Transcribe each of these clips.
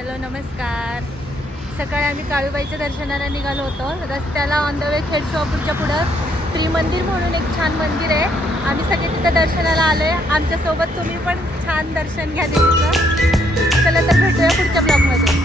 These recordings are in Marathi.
हॅलो नमस्कार. सकाळी आम्ही काळूबाईच्या दर्शनाला निघालो होतो. रस्त्याला ऑन द वे खेड शॉपूरच्या पुढं त्रिमंदिर म्हणून एक छान मंदिर आहे. आम्ही सगळे तिथं दर्शनाला आलो आहे. आमच्यासोबत तुम्ही पण छान दर्शन घ्या देवीचं. चला तर भेटूया पुढच्या ब्लॉगमध्ये.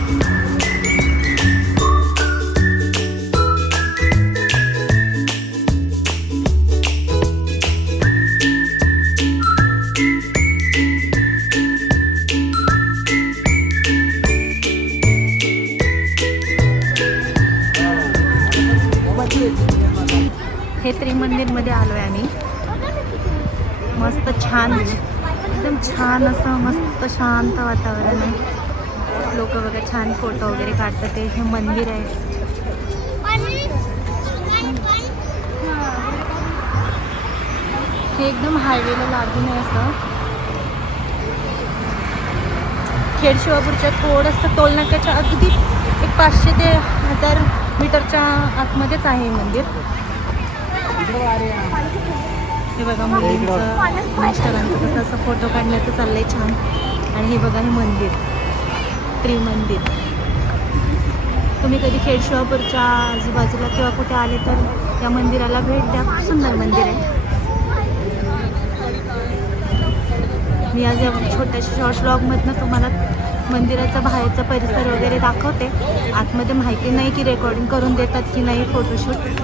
हे त्रिमंदिरमध्ये आलो आहे आम्ही. मस्त छान, एकदम छान असं मस्त शांत वातावरण आहे. लोक वगैरे छान फोटो वगैरे काढतात. हे मंदिर आहे. हे एकदम हायवेला लागून आहे. असं खेड शिवापूरच्या थोडंसं टोलनाक्याच्या अगदी एक 500 ते 1000 मीटरच्या आतमध्येच आहे हे मंदिर. हे बघा मुलींचं मिस्टरांचं कसं असं फोटो काढण्याचं चाललंय छान. आणि हे बघा हे मंदिर त्रिमंदिर. तुम्ही कधी खेड शिवापूरच्या आजूबाजूला किंवा कुठे आले तर या मंदिराला भेट द्या. खूप सुंदर मंदिर आहे. मी आज या छोट्याशा शॉर्ट ब्लॉगमधनं तुम्हाला मंदिराचा बाहेरचा परिसर वगैरे दाखवते. आतमध्ये माहिती नाही की रेकॉर्डिंग करून देतात की नाही फोटोशूट.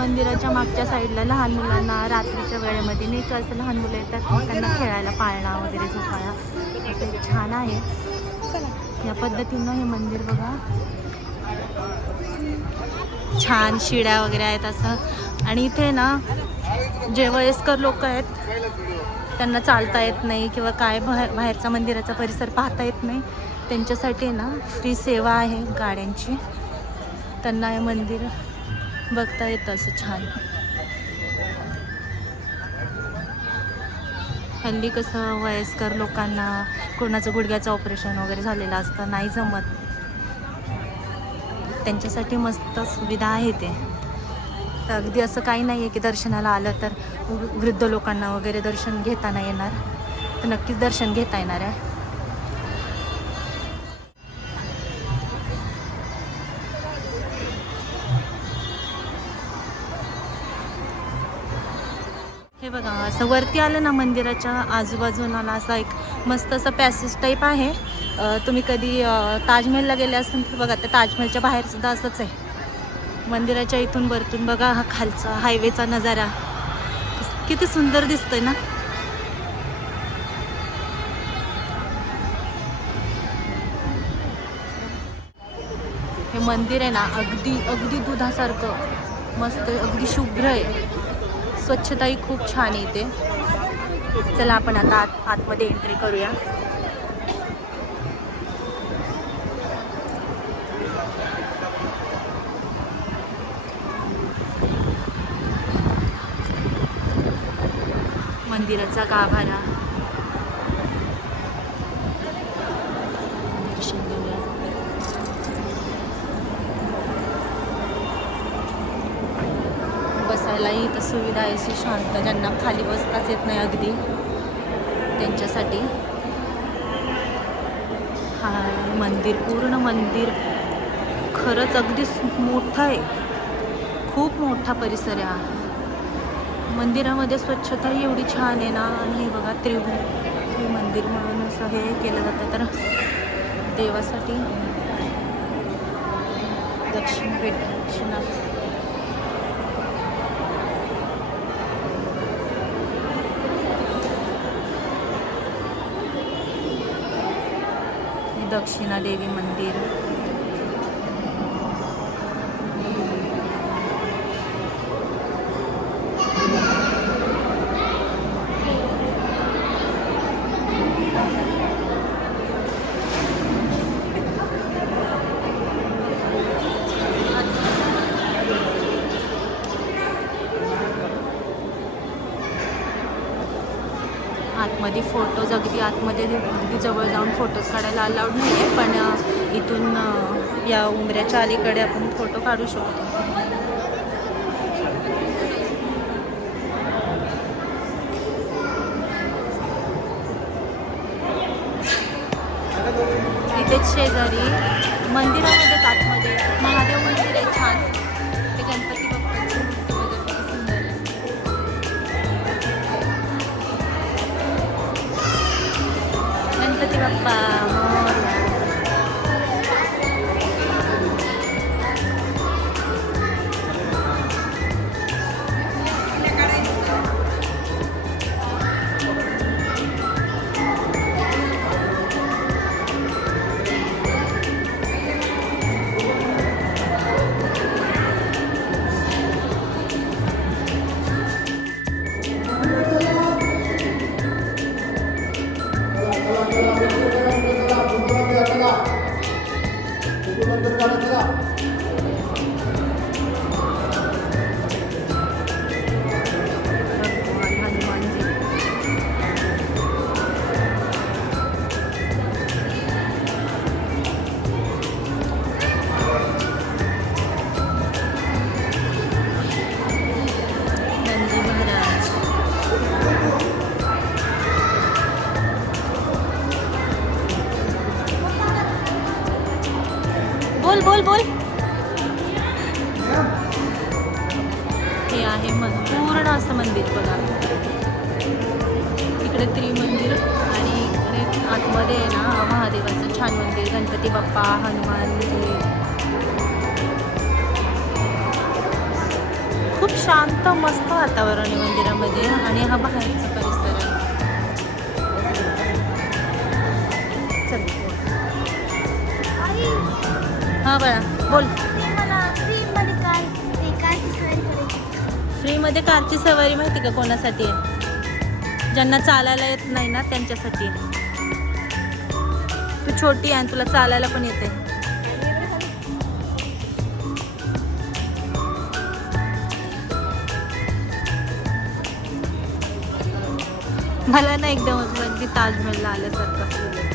मंदिराच्या मागच्या साईडला लहान मुलांना रात्रीच्या वेळेमध्ये नाही का असं लहान मुलं येतात, त्यांना खेळायला पाळणा वगैरे झोपाळा असं छान आहे. या पद्धतीनं हे मंदिर बघा. छान शिड्या वगैरे आहेत असं. आणि इथे ना जे वयस्कर लोक आहेत त्यांना चालता येत नाही किंवा काय बाहेरचा मंदिराचा परिसर पाहता येत नाही, त्यांच्यासाठी ना फ्री सेवा आहे गाड्यांची. त्यांना हे मंदिर बघता येतं असं छान. हल्ली कसं वयस्कर लोकांना कोणाचं गुडघ्याचं ऑपरेशन वगैरे झालेलं असतं, नाही जमत, त्यांच्यासाठी मस्त सुविधा आहे ते. तर अगदी असं काही नाही आहे की दर्शनाला आलं तर वृद्ध लोकांना वगैरे दर्शन घेता नाही येणार. तर नक्कीच दर्शन घेता येणार आहे. हे बघा असं वरती आलं ना मंदिराच्या आजूबाजूला असा एक मस्त असं पॅसेज टाईप आहे. तुम्ही कधी ताजमहलला गेले असेल तर बघा, त्या ताजमहलच्या बाहेर सुद्धा असंच आहे. मंदिराच्या इथून वरतून बघा हा खालचा हायवेचा नजारा किती सुंदर दिसतोय ना. हे मंदिर आहे ना अगदी अगदी दुधासारखं मस्त, अगदी शुभ्र आहे. स्वच्छताही खूप छान आहे इथे. चला आपण आता आतमध्ये एंट्री करूया. मंदिराचा गाभारा बसायलाही इथं सुविधा आहे अशी शांत. ज्यांना खाली बसताच येत नाही अगदी त्यांच्यासाठी हा मंदिर. पूर्ण मंदिर खरंच अगदी मोठं आहे. खूप मोठा परिसर आहे हा. मंदिरामध्ये स्वच्छताही एवढी छान आहे ना. आणि हे बघा त्रिमंदिर म्हणून असं हे केलं जातं. तर देवासाठी दक्षिणा दक्षिणा देवी मंदिर. आतमध्ये फोटोज अगदी आतमध्ये अगदी जवळ जाऊन फोटोज काढायला अलाउड नाही आहे, पण इथून या उंबऱ्याच्या अलीकडे आपण फोटो काढू शकतो. तिथेच शेजारी मंदिरामध्येच आतमध्ये महादेव मंदिर आहे छान. ते गणपती बाप्पाची मूर्ती वगैरे किती सुंदर आहे. गणपती बाप्पा मोरया. बोल बोल बोल. हे आहे पूर्ण असं मंदिर बघा. इकडे त्रिमंदिर आणि इकडे आतमध्ये आहे ना महादेवाचं छान मंदिर. गणपती बाप्पा, हनुमान. खूप शांत मस्त वातावरण आहे मंदिरामध्ये. आणि हा बाहेरचा परिसर आहे. हा बळा बोल. फ्रीमध्ये कारची सवारी माहिती का कोणासाठी आहे? ज्यांना चालायला येत नाही ना त्यांच्यासाठी. तू छोटी आहे तुला चालायला पण येते. मला ना एकदम अगदी ताजमहलला आल्यासारखं फील होतं.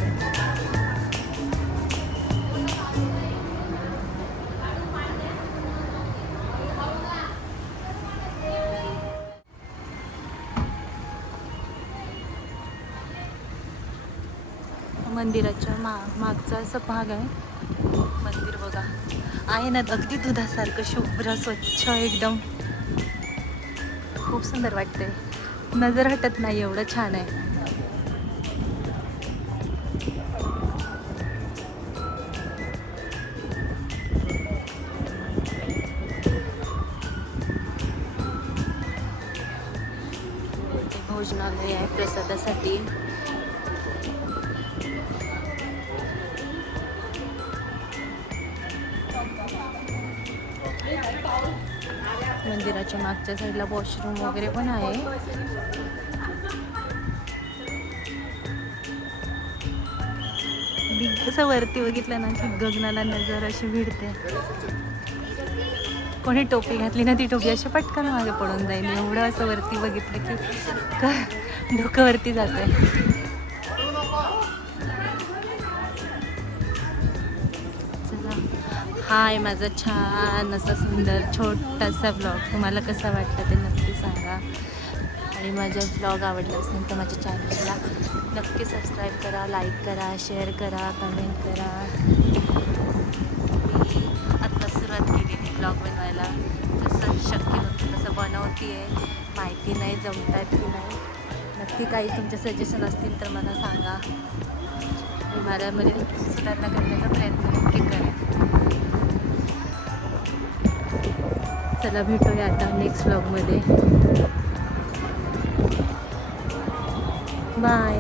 मंदिराच्या मागचा असा भाग आहे. मंदिर बघा आहे ना अगदी दुधासारखं शुभ्र स्वच्छ एकदम. खूप सुंदर वाटतंय. नजर हटत नाही एवढं छान आहे. भोजनालय आहे प्रसादासाठी. मंदिराच्या मागच्या साईडला वॉशरूम वगैरे पण आहे. असं वरती बघितलं ना की गगनाला नजर अशी भिडते. कोणी टोपी घातली ना ती टोपी अशी पटकन मागे पडून जाईल. एवढं असं वरती बघितलं की डोकं वरती जातंय. हा आहे माझा छान असा सुंदर छोटासा ब्लॉग. तुम्हाला कसा वाटतं ते नक्की सांगा. आणि माझा ब्लॉग आवडला असेल तर माझ्या चॅनलला नक्की सबस्क्राईब करा, लाईक करा, शेअर करा, कमेंट करा. मी आत्ता सुरुवात केली ब्लॉग बनवायला. जसं शक्य होतं तसं बनवते आहे. माहिती नाही जमत आहेत की नाही. नक्की काही तुमचे सजेशन असतील तर मला सांगा. मी माझ्यामध्ये सुधारणा करण्याचा प्रयत्न नक्की करेन. चला भेटूया आता नेक्स्ट व्लॉगमध्ये. बाय.